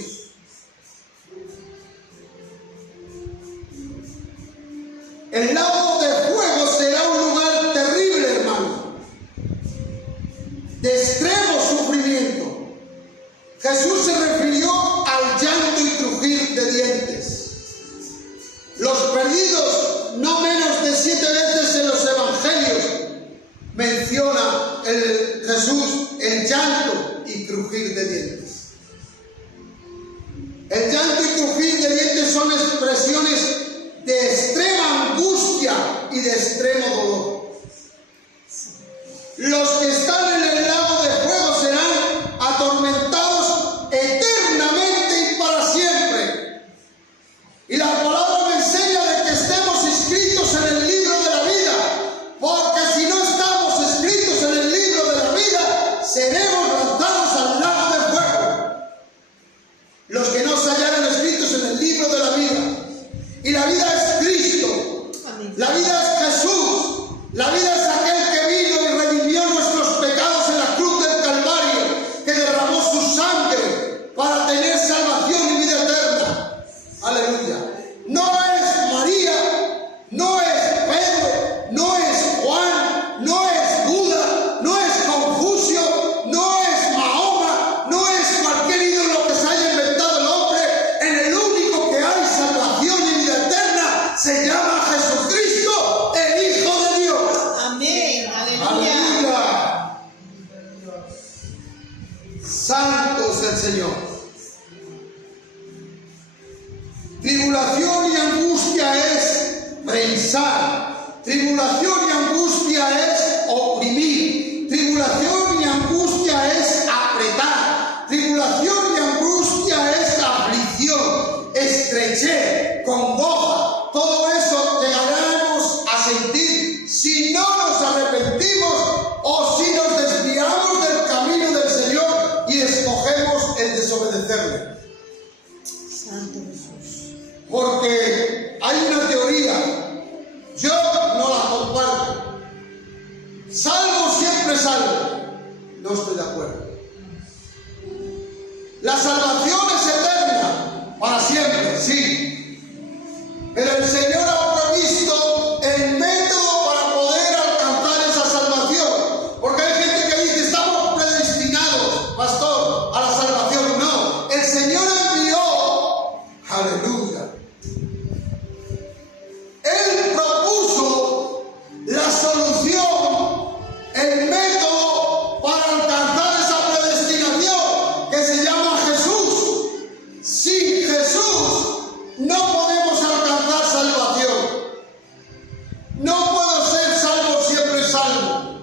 El lago de fuego será un lugar terrible, hermano, de extremo sufrimiento. Jesús se refirió al llanto y crujir de dientes. Los perdidos, no menos de 7 veces en los evangelios, menciona Jesús el llanto y crujir de dientes. El llanto y crujir de dientes son expresiones de extrema angustia y de extremo dolor. Los que están en el lago de fuego serán atormentados eternamente y para siempre. Y la palabra me enseña de que estemos inscritos en el libro de la vida, porque si no estamos inscritos en el libro de la vida, seremos lanzados al lago de fuego. Los que no se hallaron escritos en el libro de la vida. Y la vida es Cristo, la vida es Jesús, la vida es aquel que vino y redimió nuestros pecados en la cruz del Calvario, que derramó su sangre para tener salvación y vida eterna. Aleluya. No es María, no es Pedro, no es Juan, no es Buda, no es Confucio, no es Mahoma, no es cualquier ídolo que se haya inventado el hombre. En el único que hay salvación y vida eterna se llama Jesucristo, el Hijo de Dios. Amén. Aleluya. Aleluya. Santo es el Señor. Tribulación y angustia es prensar. Tribulación y angustia es oprimir. Tribulación y angustia es apretar. Tribulación y angustia es aflicción, estrechez, congoja. Todo eso llegaremos a sentir si no nos arrepentimos o si nos desviamos del camino del Señor y escogemos el desobedecerle. Santo Jesús. Porque hay una teoría, yo no la comparto. Salvo siempre salvo. No estoy de acuerdo. La salvación es eterna, para siempre, sí. Pero el Señor ha provisto el método para poder alcanzar esa salvación. Porque hay gente que dice, estamos predestinados, pastor, a la salvación. No, el Señor envió, aleluya. Él propuso la solución, el método para alcanzar esa predestinación que se llama Jesús. Sin Jesús no podemos alcanzar salvación. No puedo ser salvo siempre salvo.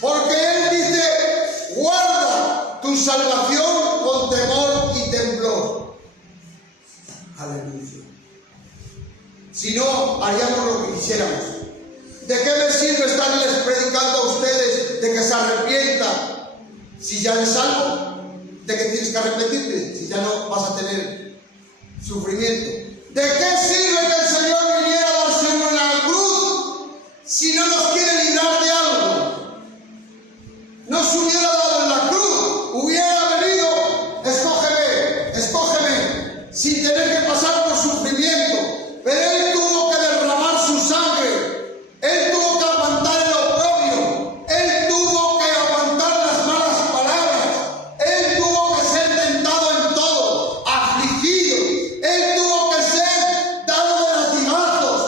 Porque Él dice, guarda tu salvación con temor y temblor. Aleluya. Si no, haríamos lo que quisiéramos. ¿De qué me sirve estarles predicando a ustedes de que se arrepientan si ya eres salvo? ¿De que tienes que arrepentirte si ya no vas a tener sufrimiento? ¿De qué sirve que el Señor viniera a darse en la cruz si no nos quiere librar de algo? No se hubiera dado en la cruz, hubiera venido, escógeme, escógeme, sin tener que pasar por sufrimiento. Pero Él tuvo que derramar su sangre, Él tuvo que aguantar el oprobio, Él tuvo que aguantar las malas palabras, Él tuvo que ser tentado en todo, afligido, Él tuvo que ser dado de latigazos,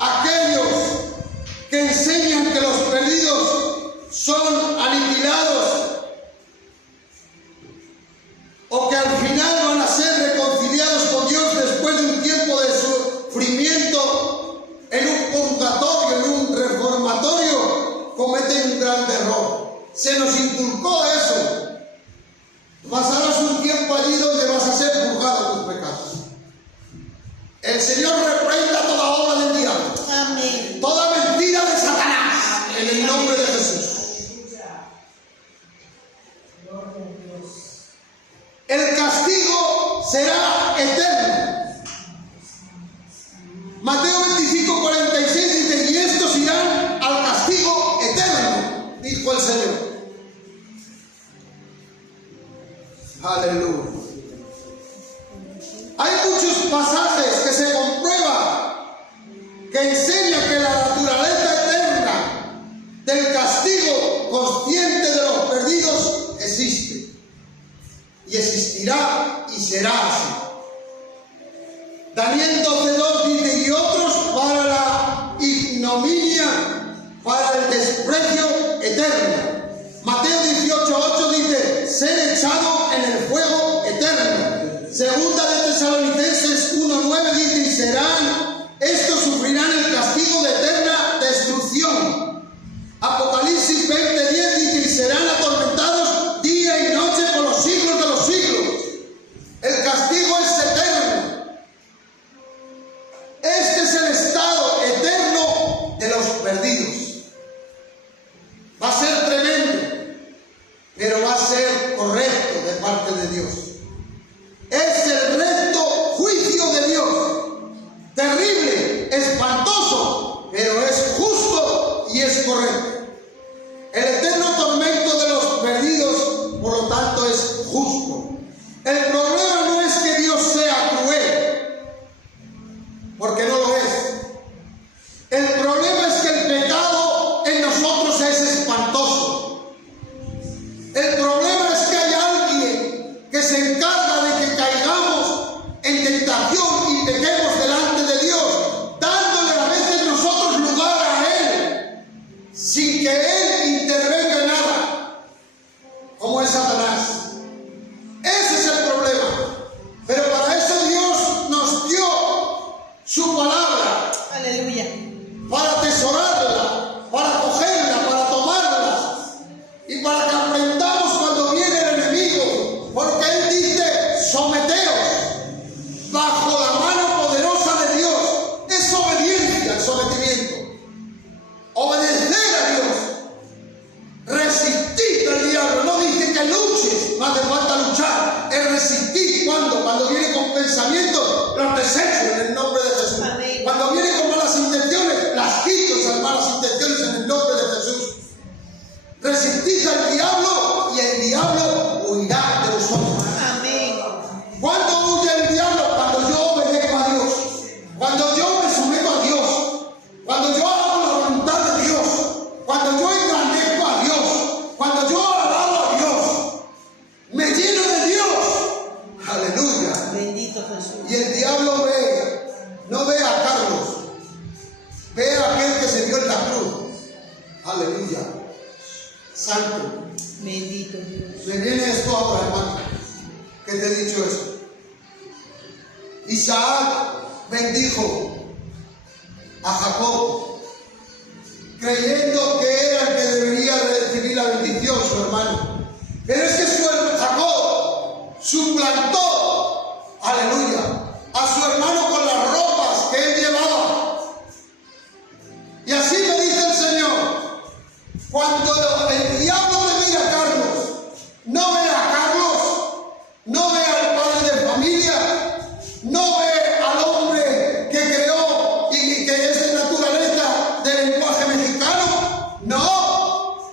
aquellos que enseñan que los perdidos son aniquilados o que al final van a ser reconciliados con Dios después de un tiempo de sufrimiento en un purgatorio, en un reformatorio, cometen un gran error. Se nos inculcó eso. Pasarás un tiempo allí donde vas a ser purgado tus pecados. El Señor reprenda toda obra del diablo. Amén. Toda mentira de Satanás. En el nombre de Jesús. El castigo será eterno. Mateo 25:46 dice: y estos irán al castigo eterno, dijo el Señor. Aleluya. Hay muchos pasajes que se comprueba que enseñan que la naturaleza eterna del castigo consciente de los perdidos existe y existirá y será así. Daniel 12:2 dice: y otros para la ignominia, para el desprecio eterno. Mateo 18:8 dice: ser echado en el fuego eterno. Segunda de Tesalonicenses 1:9 dice: y estos sufrirán el castigo de eterna destrucción. Apocalipsis 20:10 dice: y serán atormentados día y noche por los siglos de los siglos. El castigo es eterno. Este es el estado eterno de los perdidos. Va a ser tremendo, pero va a ser correcto de parte de Dios. Es el recto juicio de Dios. Terrible, espantoso, pero es justo y es correcto. El eterno tormento de los perdidos, por lo tanto, es justo. El problema no es que Dios sea cruel, porque no lo es. El problema es que el pecado en nosotros es espantoso. El problema es que hay alguien que se encarga de que caigamos en tentación y pequemos delante de Dios, dándole a veces nosotros lugar a Él, sin que Él intervenga en nada, como es Satanás. Ese es el problema. Pero para eso Dios nos dio su palabra. Aleluya. Para atesorarla, para cogerla, para tomarla y para que aprendamos cuando viene el enemigo, porque Él dice: someteos bajo la mano poderosa de Dios. Es obediencia, el sometimiento. Obedecer a Dios. Resistir al diablo. No dice que luches, no hace falta luchar. Es resistir. Cuando viene con pensamientos, los desecho en el nombre de Jesús. Amén. Cuando viene con malas intenciones, las quito esas malas intenciones en el nombre de Jesús. Resistid al diablo y el diablo huirá de vosotros. Amén. ¿Cuándo huye el diablo? Cuando yo obedezco a Dios. Cuando yo me someto a Dios. Cuando yo hago la voluntad de Dios. Cuando yo engrandezco a Dios. Cuando yo alabo a Dios. Me lleno de Dios. Aleluya. Bendito Jesús. Y el diablo no ve a Carlos, ve a aquel que se dio en la cruz. Aleluya. Santo. Bendito Dios. Me viene esto ahora, hermano, que te he dicho eso. Isaac bendijo a Jacob, creyendo que era el que debería recibir la bendición, su hermano. Pero es que Jacob suplantó, aleluya, a su hermano con las ropas que él llevaba. Y así me dice el Señor: cuando el diablo te mira a Carlos, no ve a Carlos, no ve al padre de familia, no ve al hombre que creó y que es de naturaleza del lenguaje mexicano. No.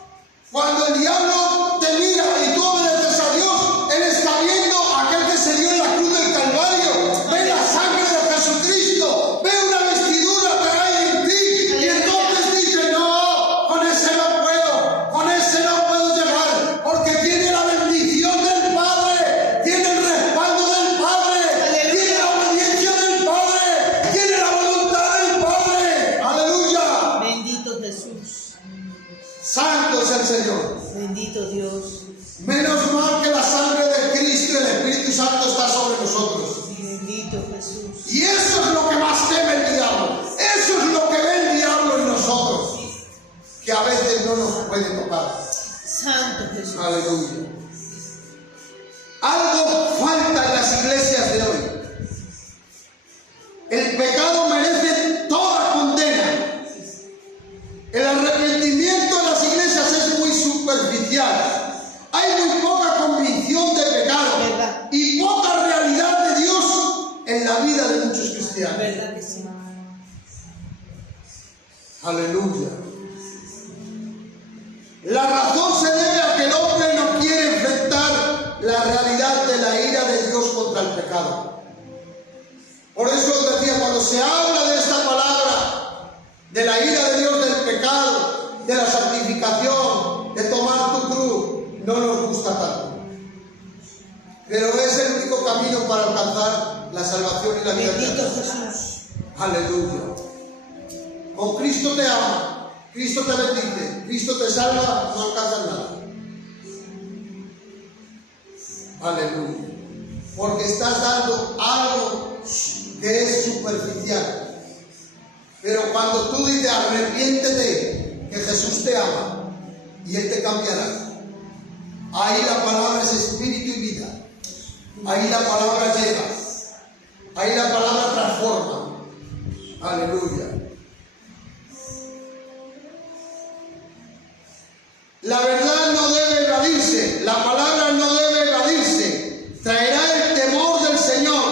Cuando el diablo te mira y tú obedeces a Dios, Él está viendo a aquel que se dio en la cruz del Calvario. Ve la sangre de Jesucristo, ve una vestidura que hay en ti, y entonces dice: no, con ese no puedo llegar, porque tiene la bendición del Padre, tiene el respaldo del Padre, tiene la obediencia del Padre, tiene la voluntad del Padre. Santo es el Señor. Bendito Dios. Menos mal que la sangre de Cristo y el Espíritu Santo está sobre nosotros. Bendito Jesús. Y eso es lo que más teme el diablo. Eso es lo que ve el diablo en nosotros, que a veces no nos puede tocar. Santo Jesús. Aleluya. Algo falta en las iglesias de hoy. El pecado merece toda condena. El arrepentimiento en las iglesias es muy superficial. Hay muy poca convicción de pecado ¿Verdad? y poca realidad de Dios en la vida de muchos cristianos. ¿Verdad que sí? Aleluya. La razón se debe a que el hombre no quiere enfrentar la realidad de la ira de Dios contra el pecado. Por eso os decía, cuando se habla de esta palabra, de la ira de Dios del pecado, de la santificación, de tomar tu cruz, no nos gusta tanto. Pero es el único camino para alcanzar la salvación y la vida Bendito eterna. Jesús. Aleluya. Con Cristo te ama, Cristo te bendice, Cristo te salva, no alcanzas nada. Aleluya. Porque estás dando algo que es superficial. Pero cuando tú dices arrepiéntete, que Jesús te ama y Él te cambiará. Ahí la palabra es espíritu y vida. Ahí la palabra llega. Ahí la palabra transforma. Aleluya. La verdad no debe evadirse, la palabra no debe evadirse. Traerá el temor del Señor,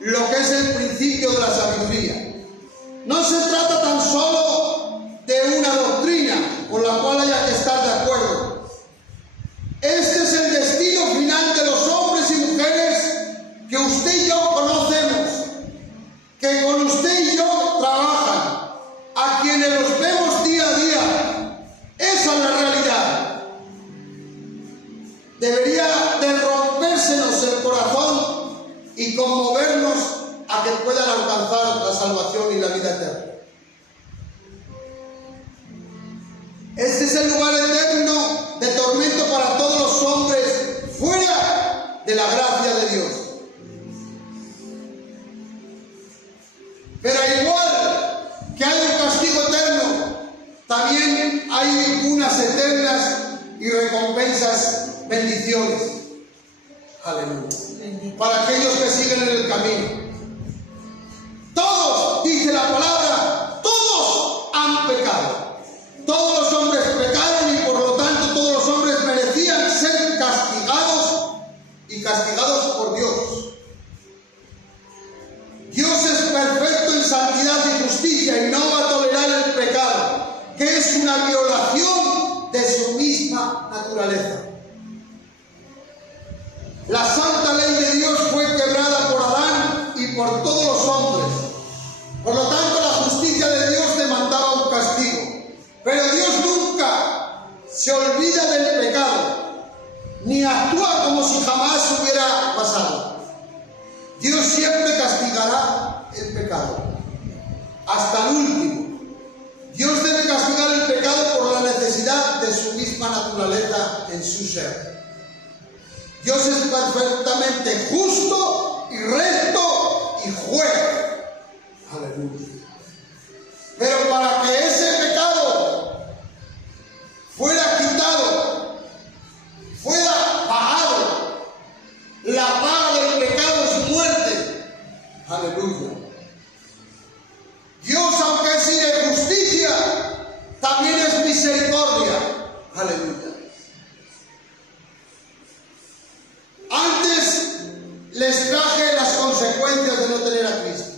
lo que es el principio de la sabiduría. No se trata tan solo de una doctrina con la cual haya que estar de acuerdo. Este es el destino final de los hombres y mujeres que usted y yo conocemos, que con usted y yo trabajan, a quienes los vemos día a día. Esa es la realidad. Debería de rompérsenos el corazón y conmovernos a que puedan alcanzar la salvación y la vida eterna. Este es el lugar eterno de tormento para todos los hombres fuera de la gracia de Dios. Pero al igual que hay un castigo eterno, también hay unas eternas y recompensas, bendiciones. Aleluya. Bendito. Para aquellos que siguen en el camino. Todos, dice la palabra, todos han pecado. Todos los hombres pecaron y por lo tanto todos los hombres merecían ser castigados y castigados por Dios. Dios es perfecto en santidad y justicia y no va a tolerar el pecado, que es una violación de su misma naturaleza. La santa ley de Dios fue quebrada por Adán y por todos los hombres. Por lo tanto, la justicia de Dios demandaba un castigo. Pero Dios nunca se olvida del pecado, ni actúa como si jamás hubiera pasado. Dios siempre castigará el pecado, hasta el último. Dios debe castigar el pecado por la necesidad de su misma naturaleza en su ser. Dios es perfectamente justo y recto y juez. Aleluya. Pero para que ese pecado fuera quitado, fuera pagado, la paga del pecado es muerte. Aleluya. Dios, aunque es de justicia, también es misericordia. Aleluya. Antes les traje las consecuencias de no tener a Cristo.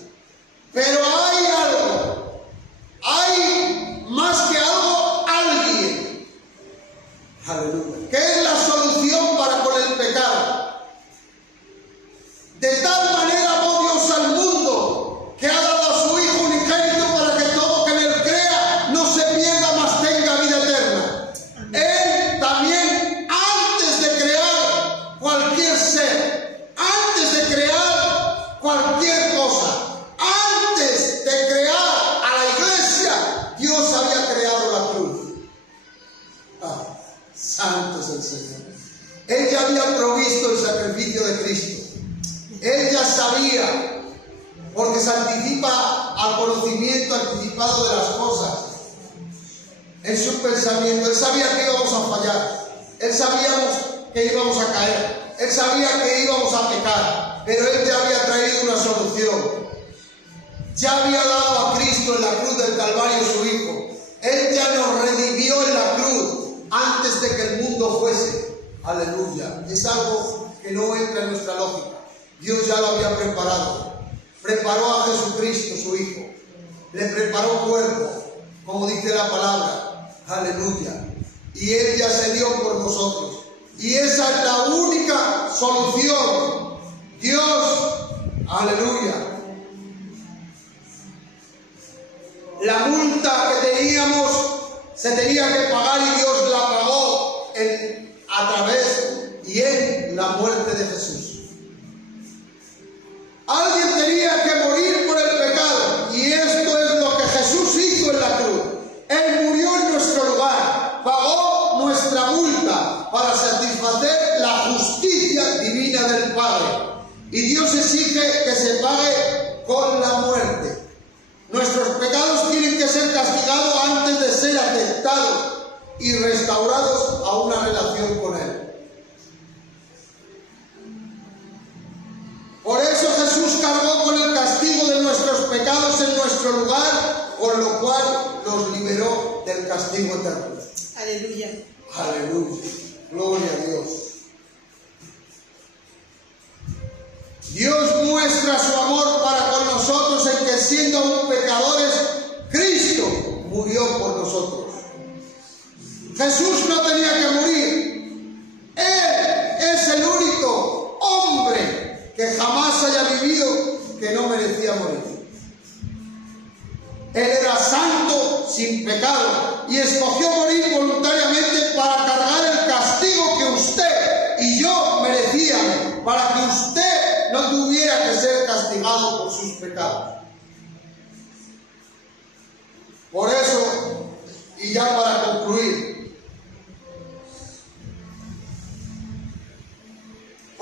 había provisto el sacrificio de Cristo. Él ya sabía, porque se anticipa al conocimiento anticipado de las cosas. En su pensamiento, Él sabía que íbamos a fallar. Él sabíamos que íbamos a caer. Él sabía que íbamos a pecar. Pero Él ya había traído una solución. Ya había dado a Cristo en la cruz del Calvario su Hijo. Él ya nos redimió en la cruz antes de que el mundo fuese. Aleluya. Es algo que no entra en nuestra lógica. Dios ya lo había preparado. Preparó a Jesucristo, su Hijo. Le preparó cuerpo, como dice la palabra. Aleluya. Y Él ya se dio por nosotros. Y esa es la única solución. Dios, aleluya. La multa que teníamos se tenía que pagar y Dios la pagó a través y en la muerte de Jesús. Alguien tenía que morir por el pecado y esto es lo que Jesús hizo en la cruz. Él murió en nuestro lugar, pagó nuestra multa para satisfacer la justicia divina del Padre. Y Dios exige que se pague con la muerte. Nuestros pecados tienen que ser castigados antes de ser aceptados y restaurados a una relación con Él. Por eso Jesús cargó con el castigo de nuestros pecados en nuestro lugar, con lo cual nos liberó del castigo eterno. Aleluya. Aleluya. Gloria a Dios. Dios muestra su amor para con nosotros en que siendo aún pecadores, Cristo murió por nosotros. Jesús no tenía que morir. Él es el único hombre que jamás haya vivido que no merecía morir. Él era santo, sin pecado, y escogió morir voluntariamente para cargar el castigo que usted y yo merecíamos, para que usted no tuviera que ser castigado por sus pecados. Por eso, y ya para concluir,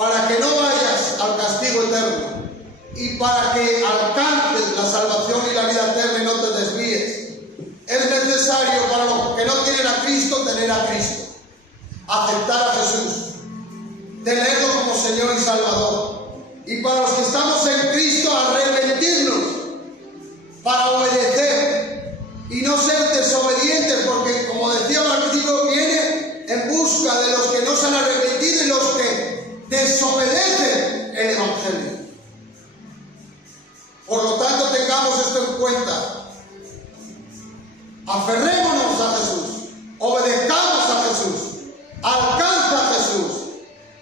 para que no vayas al castigo eterno y para que alcances la salvación y la vida eterna y no te desvíes, es necesario para los que no tienen a Cristo tener a Cristo, aceptar a Jesús, tenerlo como Señor y Salvador. Y para los que estamos en Cristo, arrepentirnos para obedecer y no ser desobedientes, porque como decíamos al principio, viene en busca de los que no se han arrepentido y los que desobedecen el Evangelio. Por lo tanto, tengamos esto en cuenta. Aferrémonos a Jesús, obedezcamos a Jesús, alcanza a Jesús,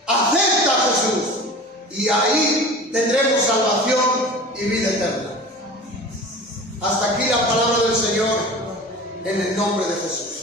acepta a Jesús, y ahí tendremos salvación y vida eterna. Hasta aquí la palabra del Señor, en el nombre de Jesús.